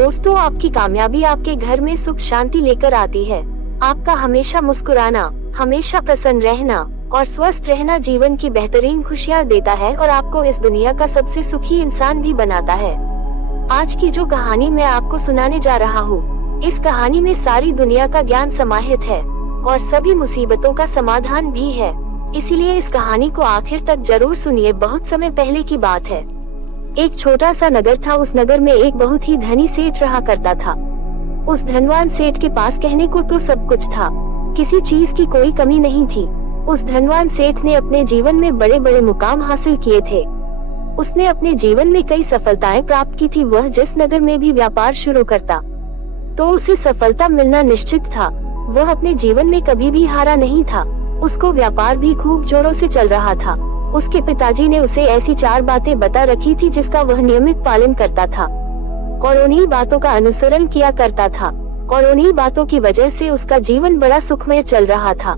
दोस्तों, आपकी कामयाबी आपके घर में सुख शांति लेकर आती है। आपका हमेशा मुस्कुराना, हमेशा प्रसन्न रहना और स्वस्थ रहना जीवन की बेहतरीन खुशियाँ देता है और आपको इस दुनिया का सबसे सुखी इंसान भी बनाता है। आज की जो कहानी मैं आपको सुनाने जा रहा हूँ, इस कहानी में सारी दुनिया का ज्ञान समाहित है और सभी मुसीबतों का समाधान भी है। इसीलिए इस कहानी को आखिर तक जरूर सुनिए। बहुत समय पहले की बात है। एक छोटा सा नगर था। उस नगर में एक बहुत ही धनी सेठ रहा करता था। उस धनवान सेठ के पास कहने को तो सब कुछ था, किसी चीज की कोई कमी नहीं थी। उस धनवान सेठ ने अपने जीवन में बड़े बड़े मुकाम हासिल किए थे। उसने अपने जीवन में कई सफलताएं प्राप्त की थी। वह जिस नगर में भी व्यापार शुरू करता तो उसे सफलता मिलना निश्चित था। वह अपने जीवन में कभी भी हारा नहीं था। उसको व्यापार भी खूब जोरों से चल रहा था। उसके पिताजी ने उसे ऐसी 4 बातें बता रखी थी जिसका वह नियमित पालन करता था और उन्हीं बातों का अनुसरण किया करता था और उन्हीं बातों की वजह से उसका जीवन बड़ा सुखमय चल रहा था।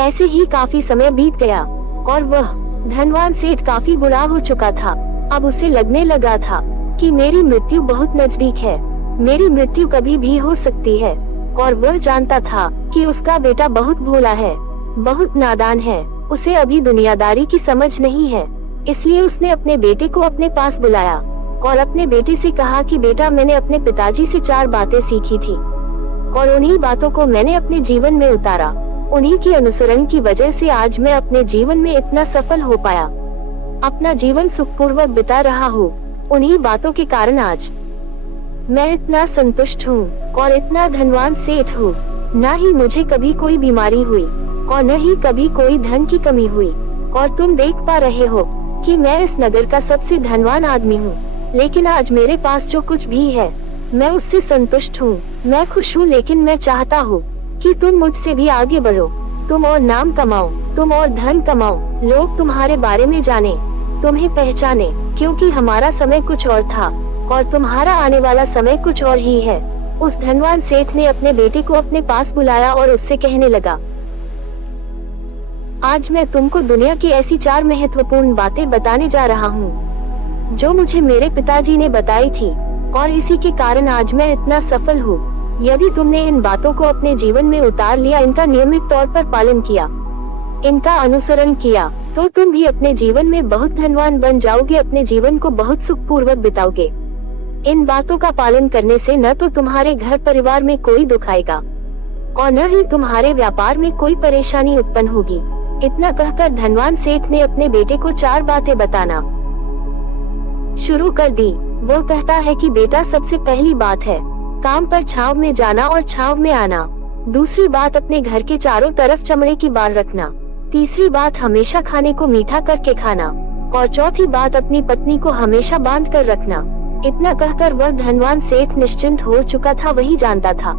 ऐसे ही काफी समय बीत गया और वह धनवान सेठ काफी बुढ़ा हो चुका था। अब उसे लगने लगा था कि मेरी मृत्यु बहुत नजदीक है, मेरी मृत्यु कभी भी हो सकती है। और वह जानता था कि उसका बेटा बहुत भोला है, बहुत नादान है, उसे अभी दुनियादारी की समझ नहीं है। इसलिए उसने अपने बेटे को अपने पास बुलाया और अपने बेटे से कहा कि बेटा, मैंने अपने पिताजी से 4 बातें सीखी थी और उन्हीं बातों को मैंने अपने जीवन में उतारा। उन्हीं के अनुसरण की वजह से आज मैं अपने जीवन में इतना सफल हो पाया, अपना जीवन सुखपूर्वक बिता रहा हूँ। उन्हीं बातों के कारण आज मैं इतना संतुष्ट हूँ और इतना धनवान सेठ हूँ। न ही मुझे कभी कोई बीमारी हुई और न ही कभी कोई धन की कमी हुई। और तुम देख पा रहे हो कि मैं इस नगर का सबसे धनवान आदमी हूँ। लेकिन आज मेरे पास जो कुछ भी है मैं उससे संतुष्ट हूँ, मैं खुश हूँ। लेकिन मैं चाहता हूँ कि तुम मुझसे भी आगे बढ़ो, तुम और नाम कमाओ, तुम और धन कमाओ, लोग तुम्हारे बारे में जाने, तुम्हें पहचाने, क्योंकि हमारा समय कुछ और था और तुम्हारा आने वाला समय कुछ और ही है। उस धनवान सेठ ने अपने बेटे को अपने पास बुलाया और उससे कहने लगा, आज मैं तुमको दुनिया की ऐसी 4 महत्वपूर्ण बातें बताने जा रहा हूँ जो मुझे मेरे पिताजी ने बताई थी और इसी के कारण आज मैं इतना सफल हूँ। यदि तुमने इन बातों को अपने जीवन में उतार लिया, इनका नियमित तौर पर पालन किया, इनका अनुसरण किया, तो तुम भी अपने जीवन में बहुत धनवान बन जाओगे, अपने जीवन को बहुत सुखपूर्वक बिताओगे। इन बातों का पालन करने से न तो तुम्हारे घर परिवार में कोई दुख आएगा और न ही तुम्हारे व्यापार में कोई परेशानी उत्पन्न होगी। इतना कहकर धनवान सेठ ने अपने बेटे को 4 बातें बताना शुरू कर दी। वो कहता है कि बेटा, सबसे पहली बात है काम पर छांव में जाना और छांव में आना। दूसरी बात, अपने घर के चारों तरफ चमड़े की बाड़ रखना। तीसरी बात, हमेशा खाने को मीठा करके खाना। और चौथी बात, अपनी पत्नी को हमेशा बांध कर रखना। इतना कहकर वह धनवान सेठ निश्चिंत हो चुका था। वही जानता था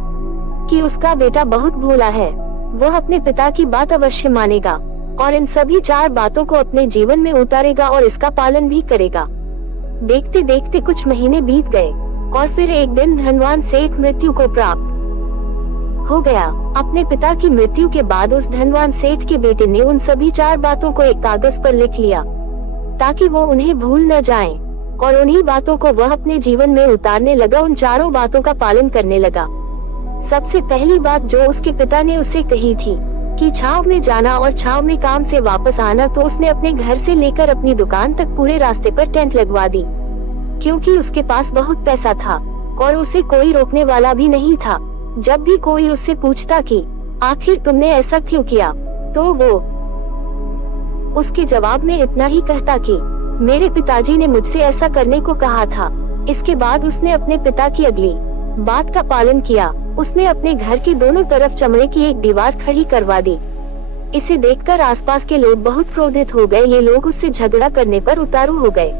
कि उसका बेटा बहुत भोला है, वह अपने पिता की बात अवश्य मानेगा और इन सभी 4 बातों को अपने जीवन में उतारेगा और इसका पालन भी करेगा। देखते देखते कुछ महीने बीत गए और फिर एक दिन धनवान सेठ मृत्यु को प्राप्त हो गया। अपने पिता की मृत्यु के बाद उस धनवान सेठ के बेटे ने उन सभी 4 बातों को एक कागज पर लिख लिया ताकि वो उन्हें भूल न जाएं, और उन्हीं बातों को वह अपने जीवन में उतारने लगा। उन 4 बातों का पालन करने लगा। सबसे पहली बात जो उसके पिता ने उसे कही थी कि छांव में जाना और छांव में काम से वापस आना, तो उसने अपने घर से लेकर अपनी दुकान तक पूरे रास्ते पर टेंट लगवा दी, क्योंकि उसके पास बहुत पैसा था और उसे कोई रोकने वाला भी नहीं था। जब भी कोई उससे पूछता कि आखिर तुमने ऐसा क्यों किया, तो वो उसके जवाब में इतना ही कहता कि मेरे पिताजी ने मुझसे ऐसा करने को कहा था। इसके बाद उसने अपने पिता की अगली बात का पालन किया। उसने अपने घर के दोनों तरफ चमड़े की एक दीवार खड़ी करवा दी। इसे देखकर आसपास के लोग बहुत क्रोधित हो गए। ये लोग उससे झगड़ा करने पर उतारू हो गए।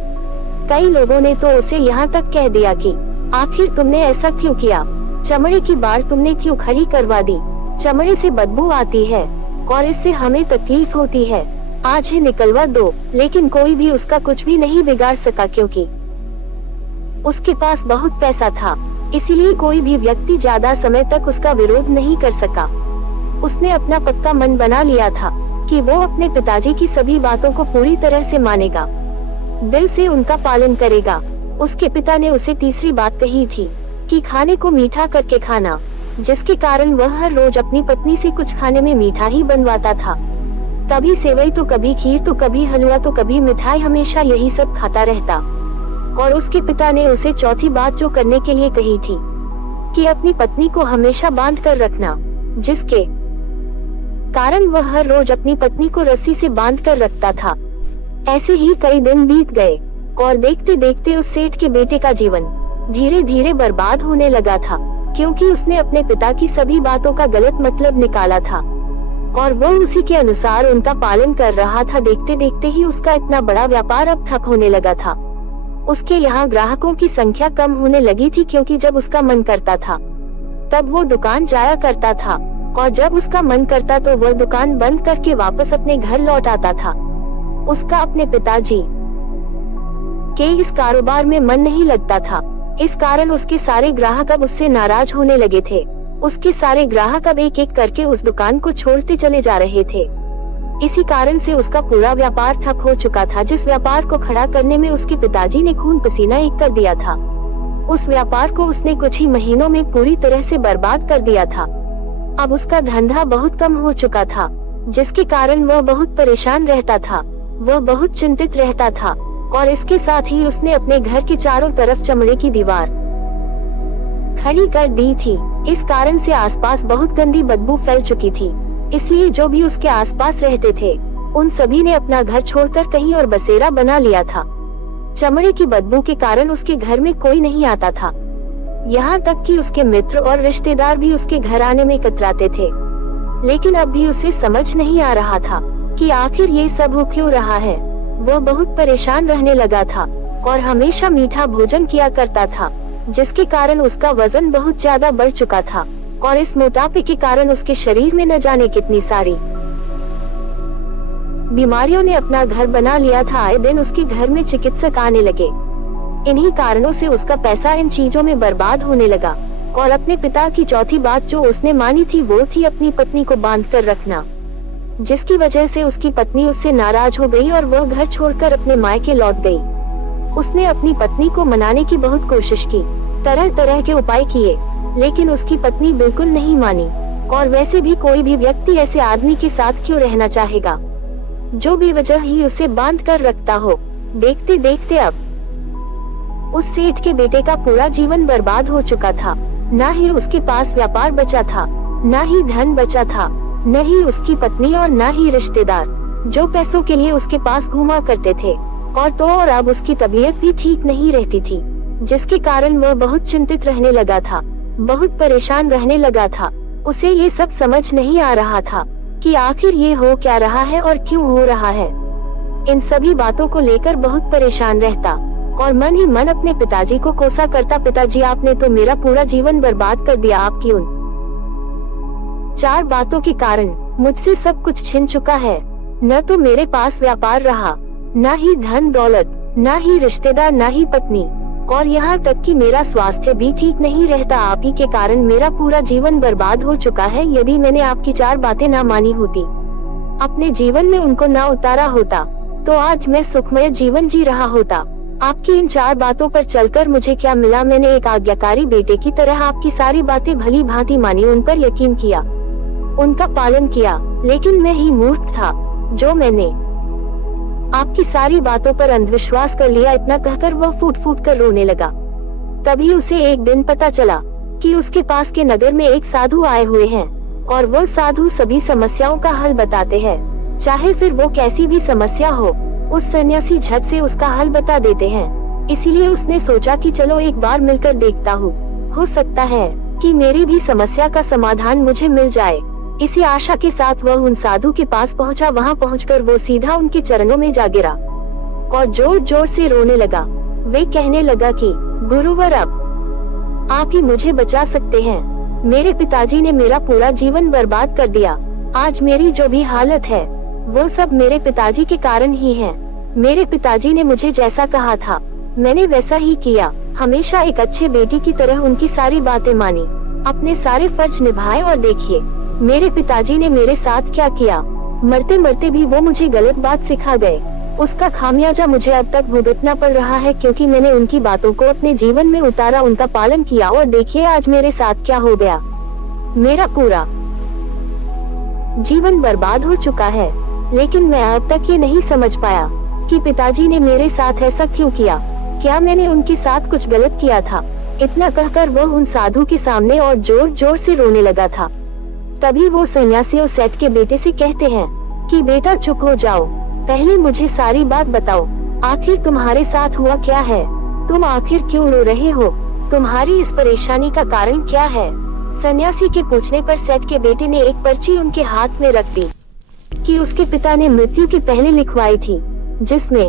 कई लोगों ने तो उसे यहाँ तक कह दिया कि आखिर तुमने ऐसा क्यों किया, चमड़े की बाड़ तुमने क्यों खड़ी करवा दी, चमड़े से बदबू आती है और इससे हमें तकलीफ होती है, आज ही निकलवा दो। लेकिन कोई भी उसका कुछ भी नहीं बिगाड़ सका, क्योंकि उसके पास बहुत पैसा था। इसीलिए कोई भी व्यक्ति ज्यादा समय तक उसका विरोध नहीं कर सका। उसने अपना पक्का मन बना लिया था कि वो अपने पिताजी की सभी बातों को पूरी तरह से मानेगा, दिल से उनका पालन करेगा। उसके पिता ने उसे तीसरी बात कही थी कि खाने को मीठा करके खाना, जिसके कारण वह हर रोज अपनी पत्नी से कुछ खाने में मीठा ही बनवाता था। कभी सेवई तो कभी खीर तो कभी हलवा तो कभी मिठाई, हमेशा यही सब खाता रहता। और उसके पिता ने उसे चौथी बात जो करने के लिए कही थी कि अपनी पत्नी को हमेशा बांध कर रखना, जिसके कारण वह हर रोज अपनी पत्नी को रस्सी से बांध कर रखता था। ऐसे ही कई दिन बीत गए और देखते देखते उस सेठ के बेटे का जीवन धीरे धीरे बर्बाद होने लगा था, क्योंकि उसने अपने पिता की सभी बातों का गलत मतलब निकाला था और वह उसी के अनुसार उनका पालन कर रहा था। देखते देखते ही उसका इतना बड़ा व्यापार अब ठप होने लगा था। उसके यहाँ ग्राहकों की संख्या कम होने लगी थी, क्योंकि जब उसका मन करता था तब वो दुकान जाया करता था और जब उसका मन करता तो वह दुकान बंद करके वापस अपने घर लौट आता था। उसका अपने पिताजी के इस कारोबार में मन नहीं लगता था। इस कारण उसके सारे ग्राहक अब उससे नाराज होने लगे थे। उसके सारे ग्राहक अब एक एक करके उस दुकान को छोड़ते चले जा रहे थे। इसी कारण से उसका पूरा व्यापार ठप हो चुका था। जिस व्यापार को खड़ा करने में उसके पिताजी ने खून पसीना एक कर दिया था, उस व्यापार को उसने कुछ ही महीनों में पूरी तरह से बर्बाद कर दिया था। अब उसका धंधा बहुत कम हो चुका था, जिसके कारण वह बहुत परेशान रहता था, वह बहुत चिंतित रहता था और इसके साथ ही उसने अपने घर के चारों तरफ चमड़े की दीवार खड़ी कर दी थी। इस कारण से आसपास बहुत गंदी बदबू फैल चुकी थी, इसलिए जो भी उसके आसपास रहते थे उन सभी ने अपना घर छोड़कर कहीं और बसेरा बना लिया था। चमड़े की बदबू के कारण उसके घर में कोई नहीं आता था, यहाँ तक कि उसके मित्र और रिश्तेदार भी उसके घर आने में कतराते थे। लेकिन अब भी उसे समझ नहीं आ रहा था कि आखिर ये सब हो क्यों रहा है। वह बहुत परेशान रहने लगा था और हमेशा मीठा भोजन किया करता था, जिसके कारण उसका वजन बहुत ज्यादा बढ़ चुका था और इस मोटापे के कारण उसके शरीर में न जाने कितनी सारी बीमारियों ने अपना घर बना लिया था। आए दिन उसके घर में चिकित्सक आने लगे। इन्हीं कारणों से उसका पैसा इन चीजों में बर्बाद होने लगा और अपने पिता की चौथी बात जो उसने मानी थी वो थी अपनी पत्नी को बांध कर रखना, जिसकी वजह से उसकी पत्नी उससे नाराज हो गई और वह घर छोड़कर अपने मायके लौट गई। उसने अपनी पत्नी को मनाने की बहुत कोशिश की, तरह तरह के उपाय किए, लेकिन उसकी पत्नी बिल्कुल नहीं मानी। और वैसे भी कोई भी व्यक्ति ऐसे आदमी के साथ क्यों रहना चाहेगा जो बेवजह ही उसे बांध कर रखता हो। देखते देखते अब उस सेठ के बेटे का पूरा जीवन बर्बाद हो चुका था। न ही उसके पास व्यापार बचा था, न ही धन बचा था, न ही उसकी पत्नी और न ही रिश्तेदार जो पैसों के लिए उसके पास घूमा करते थे। और अब उसकी तबीयत भी ठीक नहीं रहती थी, जिसके कारण वह बहुत चिंतित रहने लगा था, बहुत परेशान रहने लगा था। उसे ये सब समझ नहीं आ रहा था कि आखिर ये हो क्या रहा है और क्यों हो रहा है। इन सभी बातों को लेकर बहुत परेशान रहता और मन ही मन अपने पिताजी को कोसा करता, पिताजी आपने तो मेरा पूरा जीवन बर्बाद कर दिया। आपकी उन 4 बातों के कारण मुझसे सब कुछ छिन चुका है। न तो मेरे पास व्यापार रहा, न ही धन दौलत, न ही रिश्तेदार, न ही पत्नी, और यहाँ तक कि मेरा स्वास्थ्य भी ठीक नहीं रहता। आप ही के कारण मेरा पूरा जीवन बर्बाद हो चुका है। यदि मैंने आपकी 4 बातें ना मानी होती, अपने जीवन में उनको ना उतारा होता, तो आज मैं सुखमय जीवन जी रहा होता। आपकी इन 4 बातों पर चलकर मुझे क्या मिला? मैंने एक आज्ञाकारी बेटे की तरह आपकी सारी बातें भली भांति मानी, उन पर यकीन किया, उनका पालन किया। लेकिन मैं ही मूर्ख था जो मैंने आपकी सारी बातों पर अंधविश्वास कर लिया। इतना कहकर वह फूट फूट कर रोने लगा। तभी उसे एक दिन पता चला कि उसके पास के नगर में एक साधु आए हुए हैं और वह साधु सभी समस्याओं का हल बताते हैं, चाहे फिर वो कैसी भी समस्या हो। उस सन्यासी झट से उसका हल बता देते हैं। इसीलिए उसने सोचा कि चलो एक बार मिलकर देखता हूँ, हो सकता है कि मेरी भी समस्या का समाधान मुझे मिल जाए। इसी आशा के साथ वह उन साधु के पास पहुंचा। वहां पहुंचकर वो सीधा उनके चरणों में जा गिरा और जोर जोर से रोने लगा। वे कहने लगा कि गुरुवर, अब आप ही मुझे बचा सकते हैं। मेरे पिताजी ने मेरा पूरा जीवन बर्बाद कर दिया। आज मेरी जो भी हालत है वो सब मेरे पिताजी के कारण ही है। मेरे पिताजी ने मुझे जैसा कहा था मैंने वैसा ही किया। हमेशा एक अच्छे बेटी की तरह उनकी सारी बातें मानी, अपने सारे फर्ज निभाए। और देखिए मेरे पिताजी ने मेरे साथ क्या किया। मरते मरते भी वो मुझे गलत बात सिखा गए। उसका खामियाजा मुझे अब तक भुगतना पड़ रहा है, क्योंकि मैंने उनकी बातों को अपने जीवन में उतारा, उनका पालन किया, और देखिए आज मेरे साथ क्या हो गया। मेरा पूरा जीवन बर्बाद हो चुका है। लेकिन मैं अब तक ये नहीं समझ पाया कि पिताजी ने मेरे साथ ऐसा क्यों किया। क्या मैंने उनके साथ कुछ गलत किया था? इतना कहकर वह उन साधु के सामने और जोर जोर से रोने लगा था। तभी वो सन्यासी और सेठ के बेटे से कहते हैं कि बेटा चुप हो जाओ, पहले मुझे सारी बात बताओ। आखिर तुम्हारे साथ हुआ क्या है? तुम आखिर क्यों रो रहे हो? तुम्हारी इस परेशानी का कारण क्या है? सन्यासी के पूछने पर सेठ के बेटे ने एक पर्ची उनके हाथ में रख दी कि उसके पिता ने मृत्यु के पहले लिखवाई थी, जिसमें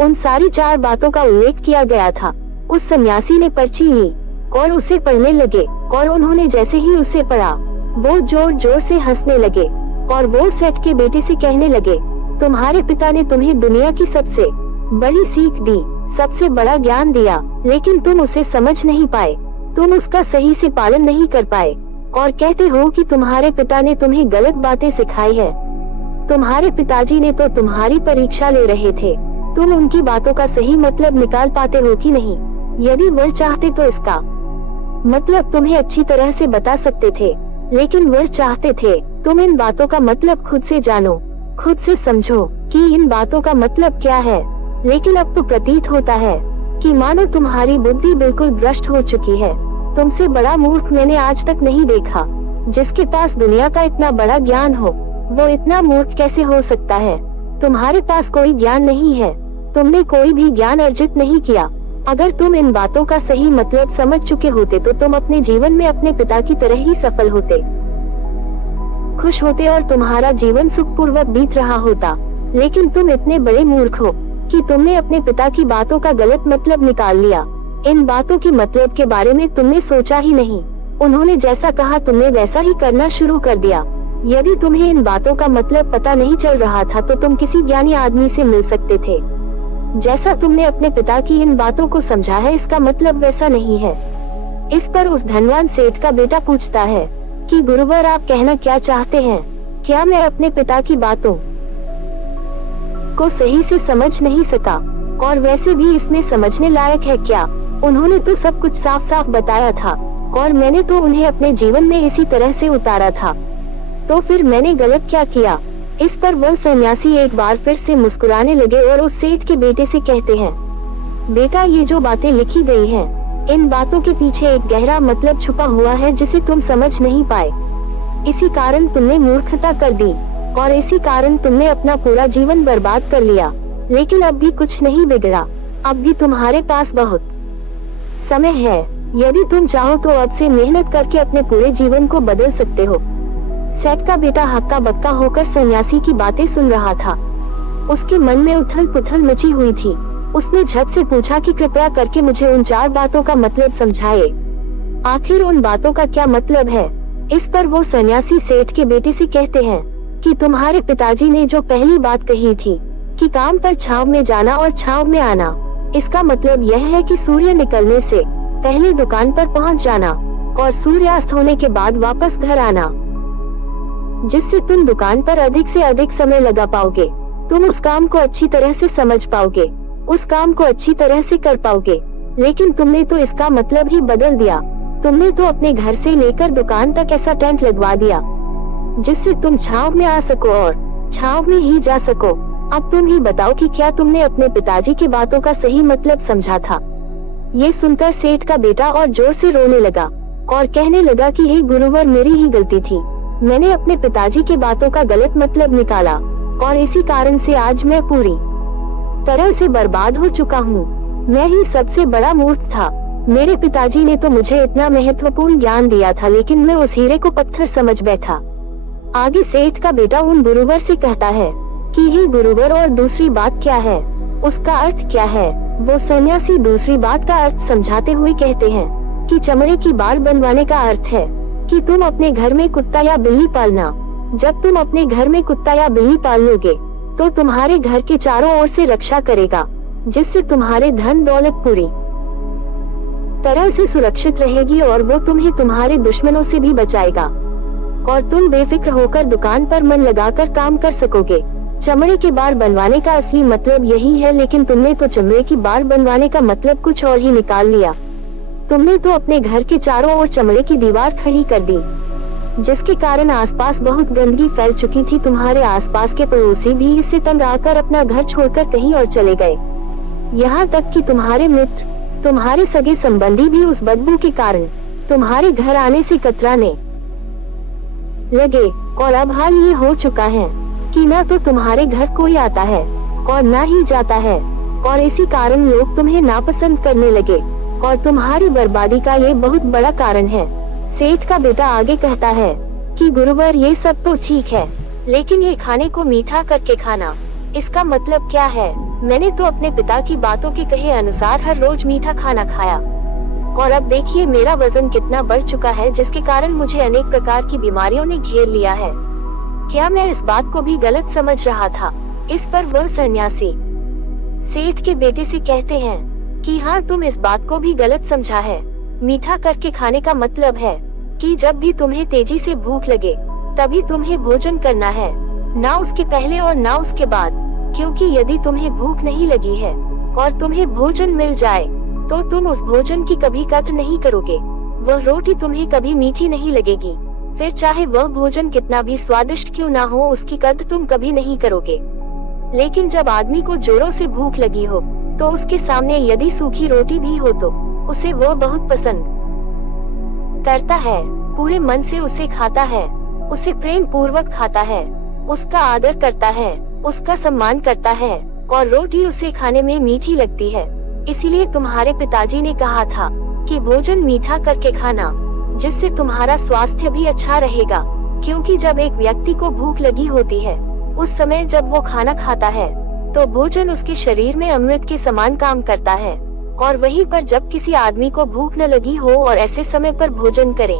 उन सारी 4 बातों का उल्लेख किया गया था। उस सन्यासी ने पर्ची ली और उसे पढ़ने लगे, और उन्होंने जैसे ही उसे पढ़ा वो जोर जोर से हंसने लगे, और वो सेठ के बेटे से कहने लगे, तुम्हारे पिता ने तुम्हें दुनिया की सबसे बड़ी सीख दी, सबसे बड़ा ज्ञान दिया, लेकिन तुम उसे समझ नहीं पाए, तुम उसका सही से पालन नहीं कर पाए, और कहते हो कि तुम्हारे पिता ने तुम्हें गलत बातें सिखाई है। तुम्हारे पिताजी ने तो तुम्हारी परीक्षा ले रहे थे, तुम उनकी बातों का सही मतलब निकाल पाते हो कि नहीं? यदि वह चाहते तो इसका मतलब तुम्हें अच्छी तरह से बता सकते थे, लेकिन वह चाहते थे तुम इन बातों का मतलब खुद से जानो, खुद से समझो कि इन बातों का मतलब क्या है। लेकिन अब तो प्रतीत होता है कि मानो तुम्हारी बुद्धि बिल्कुल भ्रष्ट हो चुकी है। तुमसे बड़ा मूर्ख मैंने आज तक नहीं देखा। जिसके पास दुनिया का इतना बड़ा ज्ञान हो, वो इतना मूर्ख कैसे हो सकता है? तुम्हारे पास कोई ज्ञान नहीं है, तुमने कोई भी ज्ञान अर्जित नहीं किया। अगर तुम इन बातों का सही मतलब समझ चुके होते तो तुम अपने जीवन में अपने पिता की तरह ही सफल होते, खुश होते, और तुम्हारा जीवन सुखपूर्वक बीत रहा होता। लेकिन तुम इतने बड़े मूर्ख हो कि तुमने अपने पिता की बातों का गलत मतलब निकाल लिया। इन बातों के मतलब के बारे में तुमने सोचा ही नहीं। उन्होंने जैसा कहा तुमने वैसा ही करना शुरू कर दिया। यदि तुम्हें इन बातों का मतलब पता नहीं चल रहा था तो तुम किसी ज्ञानी आदमी से मिल सकते थे। जैसा तुमने अपने पिता की इन बातों को समझा है, इसका मतलब वैसा नहीं है। इस पर उस धनवान सेठ का बेटा पूछता है कि गुरुवर आप कहना क्या चाहते हैं? क्या मैं अपने पिता की बातों को सही से समझ नहीं सका? और वैसे भी इसमें समझने लायक है क्या? उन्होंने तो सब कुछ साफ साफ बताया था, और मैंने तो उन्हें अपने जीवन में इसी तरह से उतारा था। तो फिर मैंने गलत क्या किया? इस पर वह सन्यासी एक बार फिर से मुस्कुराने लगे और उस सेठ के बेटे से कहते हैं, बेटा ये जो बातें लिखी गई हैं, इन बातों के पीछे एक गहरा मतलब छुपा हुआ है जिसे तुम समझ नहीं पाए। इसी कारण तुमने मूर्खता कर दी, और इसी कारण तुमने अपना पूरा जीवन बर्बाद कर लिया। लेकिन अब भी कुछ नहीं बिगड़ा, अब भी तुम्हारे पास बहुत समय है। यदि तुम चाहो तो अब से मेहनत करके अपने पूरे जीवन को बदल सकते हो। सेठ का बेटा हक्का बक्का होकर सन्यासी की बातें सुन रहा था। उसके मन में उथल पुथल मची हुई थी। उसने झट से पूछा कि कृपया करके मुझे उन 4 बातों का मतलब समझाए। आखिर उन बातों का क्या मतलब है? इस पर वो सन्यासी सेठ के बेटे से कहते हैं कि तुम्हारे पिताजी ने जो पहली बात कही थी कि काम पर छांव में जाना और छांव में आना, इसका मतलब यह है कि सूर्य निकलने से पहले दुकान पर पहुंच जाना और सूर्यास्त होने के बाद वापस घर आना, जिससे तुम दुकान पर अधिक से अधिक समय लगा पाओगे। तुम उस काम को अच्छी तरह से समझ पाओगे, उस काम को अच्छी तरह से कर पाओगे। लेकिन तुमने तो इसका मतलब ही बदल दिया। तुमने तो अपने घर से लेकर दुकान तक ऐसा टेंट लगवा दिया जिससे तुम छांव में आ सको और छांव में ही जा सको। अब तुम ही बताओ कि क्या तुमने अपने पिताजी की बातों का सही मतलब समझा था? ये सुनकर सेठ का बेटा और जोर से रोने लगा और कहने लगा कि हे गुरुवर, मेरी ही गलती थी। मैंने अपने पिताजी की बातों का गलत मतलब निकाला और इसी कारण से आज मैं पूरी तरह से बर्बाद हो चुका हूँ। मैं ही सबसे बड़ा मूर्ख था। मेरे पिताजी ने तो मुझे इतना महत्वपूर्ण ज्ञान दिया था, लेकिन मैं उस हीरे को पत्थर समझ बैठा। आगे सेठ का बेटा उन गुरुवर से कहता है कि हे गुरुवर, और दूसरी बात क्या है? उसका अर्थ क्या है? वो सन्यासी दूसरी बात का अर्थ समझाते हुए कहते हैं कि चमड़े की बाड़ बनवाने का अर्थ है कि तुम अपने घर में कुत्ता या बिल्ली पालना। जब तुम अपने घर में कुत्ता या बिल्ली पाल लोगे तो तुम्हारे घर के चारों ओर से रक्षा करेगा, जिससे तुम्हारे धन दौलत पूरी तरह से सुरक्षित रहेगी और वो तुम्हें तुम्हारे दुश्मनों से भी बचाएगा और तुम बेफिक्र होकर दुकान पर मन लगाकर काम कर सकोगे। चमड़े के बार बनवाने का असली मतलब यही है, लेकिन तुमने तो चमड़े की बार बनवाने का मतलब कुछ और ही निकाल लिया। तुमने तो अपने घर के चारों ओर चमड़े की दीवार खड़ी कर दी, जिसके कारण आसपास बहुत गंदगी फैल चुकी थी। तुम्हारे आसपास के पड़ोसी भी इससे तंग आकर अपना घर छोड़कर कहीं और चले गए। यहाँ तक कि तुम्हारे मित्र, तुम्हारे सगे संबंधी भी उस बदबू के कारण तुम्हारे घर आने से कतराने लगे। और अब हाल ये हो चुका है कि न तो तुम्हारे घर कोई आता है और न ही जाता है, और इसी कारण लोग तुम्हें नापसंद करने लगे, और तुम्हारी बर्बादी का ये बहुत बड़ा कारण है। सेठ का बेटा आगे कहता है कि गुरुवर, ये सब तो ठीक है, लेकिन ये खाने को मीठा करके खाना, इसका मतलब क्या है? मैंने तो अपने पिता की बातों के कहे अनुसार हर रोज मीठा खाना खाया, और अब देखिए मेरा वजन कितना बढ़ चुका है, जिसके कारण मुझे अनेक प्रकार की बीमारियों ने घेर लिया है। क्या मैं इस बात को भी गलत समझ रहा था? इस पर वह सन्यासी सेठ के बेटे से कहते हैं कि हाँ, तुम इस बात को भी गलत समझा है। मीठा करके खाने का मतलब है कि जब भी तुम्हें तेजी से भूख लगे तभी तुम्हें भोजन करना है, ना उसके पहले और ना उसके बाद। क्योंकि यदि तुम्हें भूख नहीं लगी है और तुम्हें भोजन मिल जाए तो तुम उस भोजन की कभी कद्र नहीं करोगे। वह रोटी तुम्हें कभी मीठी नहीं लगेगी, फिर चाहे वह भोजन कितना भी स्वादिष्ट क्यों ना हो, उसकी कद्र तुम कभी नहीं करोगे। लेकिन जब आदमी को जोरों से भूख लगी हो तो उसके सामने यदि सूखी रोटी भी हो तो उसे वह बहुत पसंद करता है, पूरे मन से उसे खाता है, उसे प्रेम पूर्वक खाता है, उसका आदर करता है, उसका सम्मान करता है, और रोटी उसे खाने में मीठी लगती है। इसीलिए तुम्हारे पिताजी ने कहा था कि भोजन मीठा करके खाना, जिससे तुम्हारा स्वास्थ्य भी अच्छा रहेगा। क्योंकि जब एक व्यक्ति को भूख लगी होती है, उस समय जब वो खाना खाता है तो भोजन उसके शरीर में अमृत के समान काम करता है, और वहीं पर जब किसी आदमी को भूख न लगी हो और ऐसे समय पर भोजन करे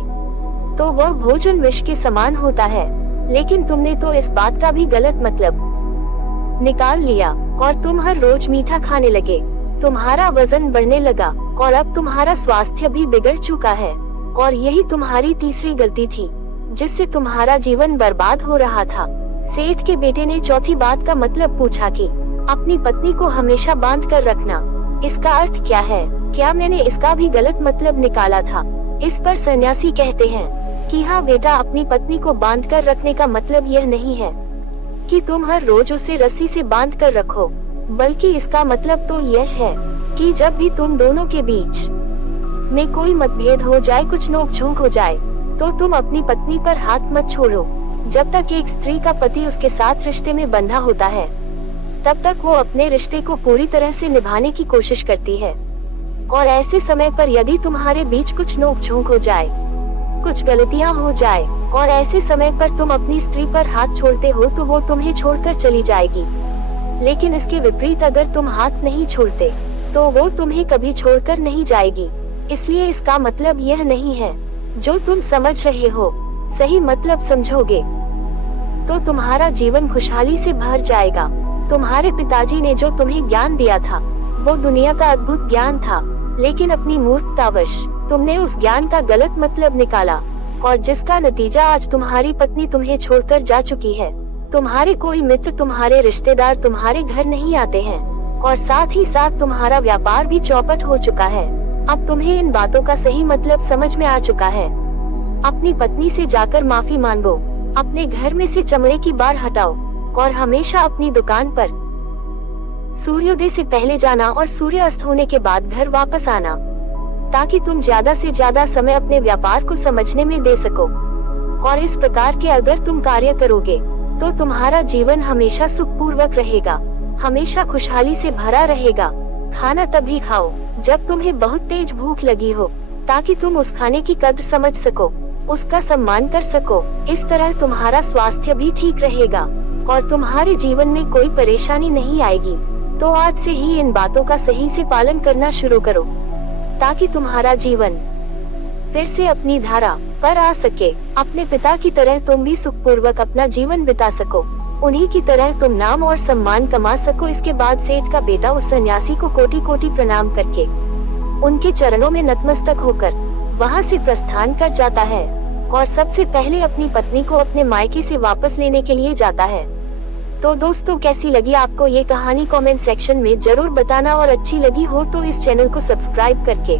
तो वह भोजन विष के समान होता है। लेकिन तुमने तो इस बात का भी गलत मतलब निकाल लिया और तुम हर रोज मीठा खाने लगे। तुम्हारा वजन बढ़ने लगा और अब तुम्हारा स्वास्थ्य भी बिगड़ चुका है, और यही तुम्हारी तीसरी गलती थी जिससे तुम्हारा जीवन बर्बाद हो रहा था। सेठ के बेटे ने चौथी बात का मतलब पूछा कि अपनी पत्नी को हमेशा बांध कर रखना, इसका अर्थ क्या है? क्या मैंने इसका भी गलत मतलब निकाला था? इस पर सन्यासी कहते हैं कि हाँ बेटा, अपनी पत्नी को बांध कर रखने का मतलब यह नहीं है कि तुम हर रोज उसे रस्सी से बांध कर रखो, बल्कि इसका मतलब तो यह है कि जब भी तुम दोनों के बीच में कोई मतभेद हो जाए, कुछ नोक-झोंक हो जाए, तो तुम अपनी पत्नी पर हाथ मत छोड़ो। जब तक एक स्त्री का पति उसके साथ रिश्ते में बंधा होता है, तब तक वो अपने रिश्ते को पूरी तरह से निभाने की कोशिश करती है, और ऐसे समय पर यदि तुम्हारे बीच कुछ नोक-झोंक हो जाए, कुछ गलतियां हो जाए, और ऐसे समय पर तुम अपनी स्त्री पर हाथ छोड़ते हो तो वो तुम्हें छोड़कर चली जाएगी। लेकिन इसके विपरीत अगर तुम हाथ नहीं छोड़ते तो वो तुम्हें कभी छोड़कर नहीं जाएगी। इसलिए इसका मतलब यह नहीं है, जो तुम समझ रहे हो सही मतलब समझोगे तो तुम्हारा जीवन खुशहाली से भर जाएगा। तुम्हारे पिताजी ने जो तुम्हें ज्ञान दिया था वो दुनिया का अद्भुत ज्ञान था, लेकिन अपनी मूर्खतावश तुमने उस ज्ञान का गलत मतलब निकाला, और जिसका नतीजा आज तुम्हारी पत्नी तुम्हें छोड़कर जा चुकी है। तुम्हारे कोई मित्र, तुम्हारे रिश्तेदार तुम्हारे घर नहीं आते हैं, और साथ ही साथ तुम्हारा व्यापार भी चौपट हो चुका है। अब तुम्हें इन बातों का सही मतलब समझ में आ चुका है। अपनी पत्नी से जाकर माफी मांगो, अपने घर में से चमड़े की बाड़ हटाओ, और हमेशा अपनी दुकान पर सूर्योदय से पहले जाना और सूर्यास्त होने के बाद घर वापस आना, ताकि तुम ज्यादा से ज्यादा समय अपने व्यापार को समझने में दे सको। और इस प्रकार के अगर तुम कार्य करोगे तो तुम्हारा जीवन हमेशा सुखपूर्वक रहेगा, हमेशा खुशहाली से भरा रहेगा। खाना तभी खाओ जब तुम्हें बहुत तेज भूख लगी हो, ताकि तुम उस खाने की कद्र समझ सको, उसका सम्मान कर सको। इस तरह तुम्हारा स्वास्थ्य भी ठीक रहेगा और तुम्हारे जीवन में कोई परेशानी नहीं आएगी। तो आज से ही इन बातों का सही से पालन करना शुरू करो, ताकि तुम्हारा जीवन फिर से अपनी धारा पर आ सके। अपने पिता की तरह तुम भी सुखपूर्वक अपना जीवन बिता सको, उन्हीं की तरह तुम नाम और सम्मान कमा सको। इसके बाद सेठ का बेटा उस सन्यासी को कोटि कोटि प्रणाम करके उनके चरणों में नतमस्तक होकर वहां से प्रस्थान कर जाता है, और सबसे पहले अपनी पत्नी को अपने मायके से वापस लेने के लिए जाता है। तो दोस्तों कैसी लगी आपको ये कहानी कमेंट सेक्शन में जरूर बताना, और अच्छी लगी हो तो इस चैनल को सब्सक्राइब करके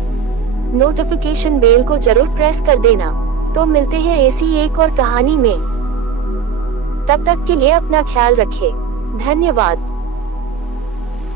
नोटिफिकेशन बेल को जरूर प्रेस कर देना। तो मिलते हैं ऐसी एक और कहानी में, तब तक के लिए अपना ख्याल रखें। धन्यवाद।